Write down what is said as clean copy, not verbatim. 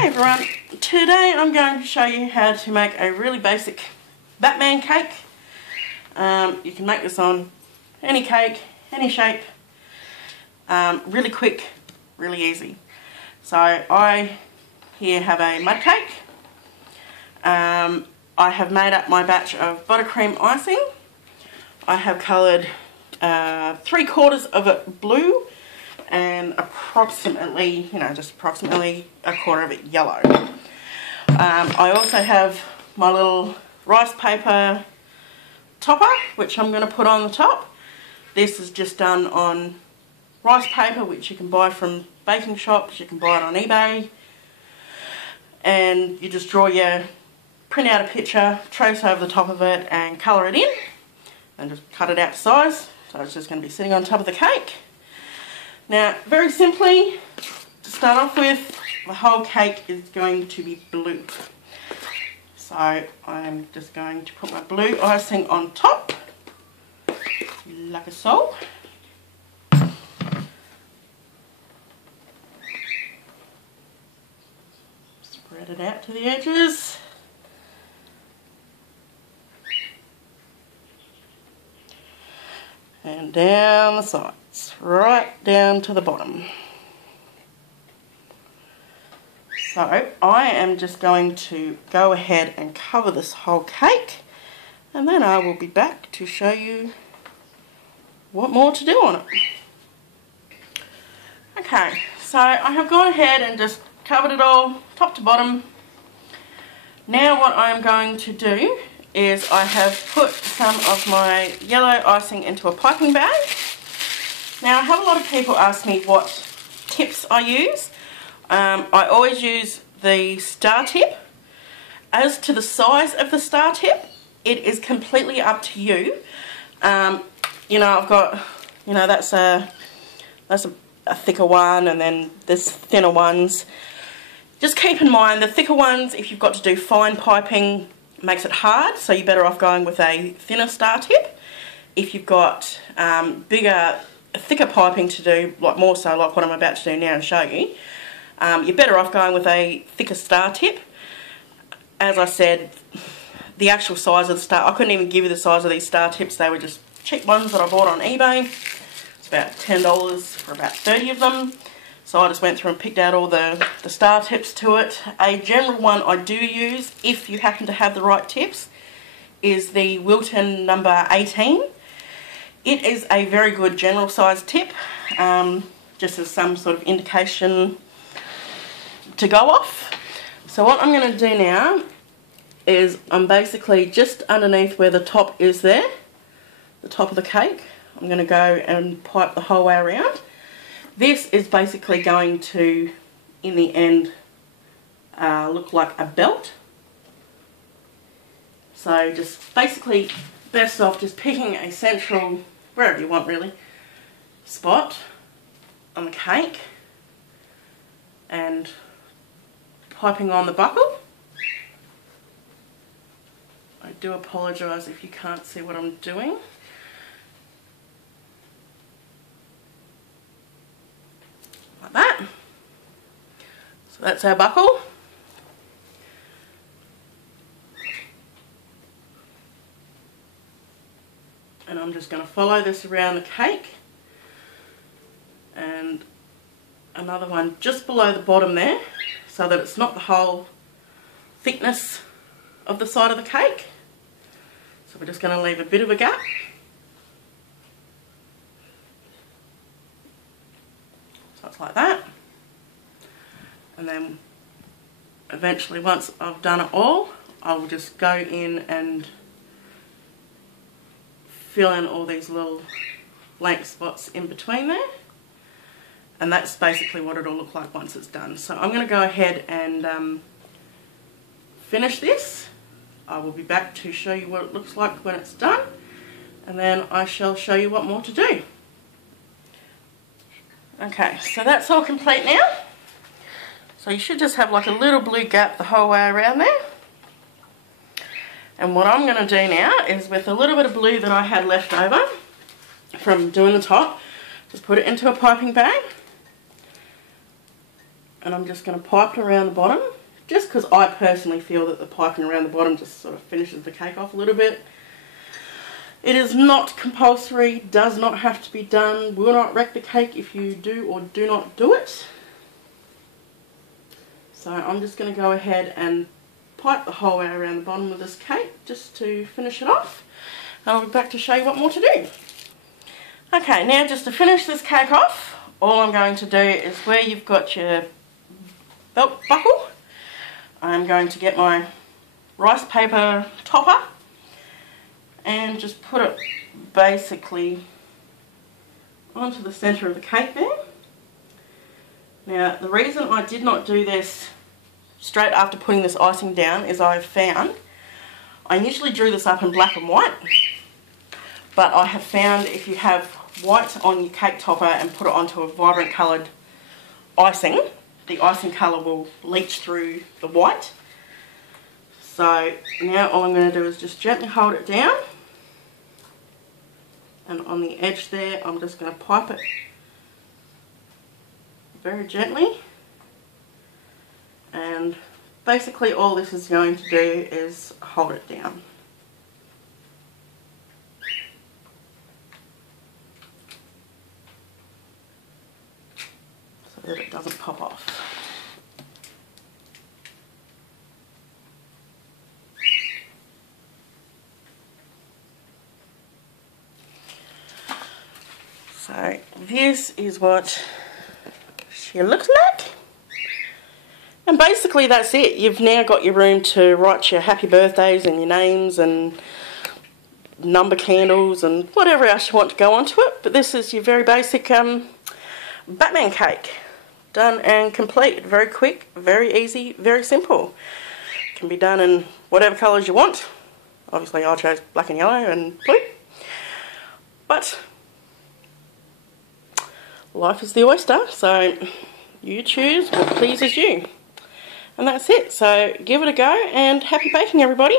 Hey everyone, today I'm going to show you how to make a really basic Batman cake. You can make this on any cake, any shape, really quick, really easy. So I here have a mud cake. I have made up my batch of buttercream icing. I have coloured 3/4 of it blue and approximately, just approximately 1/4 of it yellow. I also have my little rice paper topper, which I'm going to put on the top. This is just done on rice paper, which you can buy from baking shops, you can buy it on eBay. And you just print out a picture, trace over the top of it and colour it in. And just cut it out to size. So it's just going to be sitting on top of the cake. Now, very simply, to start off with, the whole cake is going to be blue. So I'm just going to put my blue icing on top, like so. Spread it out to the edges. And down the sides, right down to the bottom. So I am just going to go ahead and cover this whole cake, and then I will be back to show you what more to do on it. Okay, so I have gone ahead and just covered it all top to bottom. Now what I'm going to do is I have put some of my yellow icing into a piping bag. Now I have a lot of people ask me what tips I use. I always use the star tip. As to the size of the star tip, it is completely up to you. I've got, that's a thicker one, and then there's thinner ones. Just keep in mind the thicker ones, if you've got to do fine piping, makes it hard, so you're better off going with a thinner star tip. If you've got thicker piping to do, more so like what I'm about to do now and show you, you're better off going with a thicker star tip. As I said, the actual size of the star, I couldn't even give you the size of these star tips. They were just cheap ones that I bought on eBay. It's about $10 for about 30 of them. So I just went through and picked out all the star tips to it. A general one I do use, if you happen to have the right tips, is the Wilton number 18. It is a very good general size tip, just as some sort of indication to go off. So what I'm going to do now is I'm basically just underneath where the top is there, the top of the cake, I'm going to go and pipe the whole way around. This is basically going to, in the end, look like a belt. So just basically, best off just picking a central, wherever you want really, spot on the cake and piping on the buckle. I do apologise if you can't see what I'm doing. Like that. So that's our buckle. And I'm just going to follow this around the cake. And another one just below the bottom there, so that it's not the whole thickness of the side of the cake. So we're just going to leave a bit of a gap. So it's like that. And then eventually, once I've done it all, I will just go in and fill in all these little blank spots in between there. And that's basically what it'll look like once it's done. So I'm going to go ahead and finish this. I will be back to show you what it looks like when it's done. And then I shall show you what more to do. Okay, so that's all complete now. So you should just have like a little blue gap the whole way around there. And what I'm going to do now is, with a little bit of blue that I had left over from doing the top, just put it into a piping bag. and I'm just going to pipe it around the bottom, just because I personally feel that the piping around the bottom just sort of finishes the cake off a little bit. It is not compulsory, does not have to be done, will not wreck the cake if you do or do not do it. So I'm just going to go ahead and pipe the whole way around the bottom of this cake just to finish it off. And I'll be back to show you what more to do. Okay, now just to finish this cake off, all I'm going to do is where you've got your belt buckle, I'm going to get my rice paper topper and just put it basically onto the centre of the cake there. Now the reason I did not do this straight after putting this icing down is I usually drew this up in black and white, but I have found if you have white on your cake topper and put it onto a vibrant coloured icing, the icing colour will leach through the white. So now all I'm going to do is just gently hold it down, and on the edge there I'm just going to pipe it very gently, and basically all this is going to do is hold it down. So that it doesn't pop off. So this is what she looks like, and basically that's it. You've now got your room to write your happy birthdays and your names and number candles and whatever else you want to go onto it. But this is your very basic Batman cake, done and complete. Very quick, very easy, very simple. Can be done in whatever colours you want. Obviously I chose black and yellow and blue, but life is the oyster, so you choose what pleases you. And that's it. So give it a go, and happy baking, everybody.